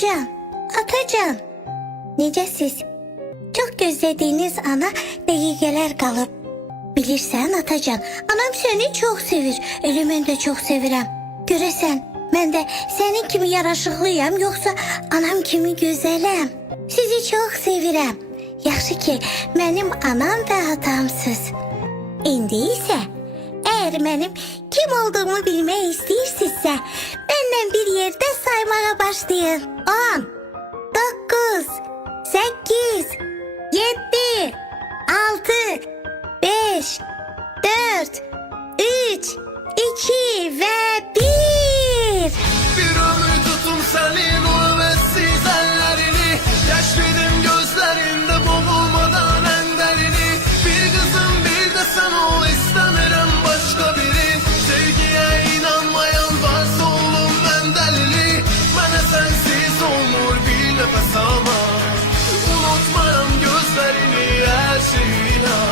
Atacan, Atacan. Necəsiz? Çok gözlediğiniz ana dəqiqələr qalıb. Bilirsən Atacan, anam seni çok sevir. Elə mən də çox sevirəm. Görəsən, mən də senin kimi yaraşıqlıyam, yoksa anam kimi gözələm. Sizi çok sevirəm. Yaxşı ki, mənim anam və atamsız. İndi isə, eğer benim kim olduğumu bilmək istəyirsinizsə, benden bir yerde saymaya başlayın. 10, 9, 8, 7, 6, 5, 4, 3, 2 ve 1. Bir ömür tutum senin o hevessiz ellerini. Yaş verim gözlerinde boğulmadan en derini. Bir kızım bir de sen ol, istemiyorum başka biri. Sevgiye inanmayan varsa oğlum ben delili. Bana sensiz olmur bir nefes ama. Unutmayam gözlerini, her şeyine.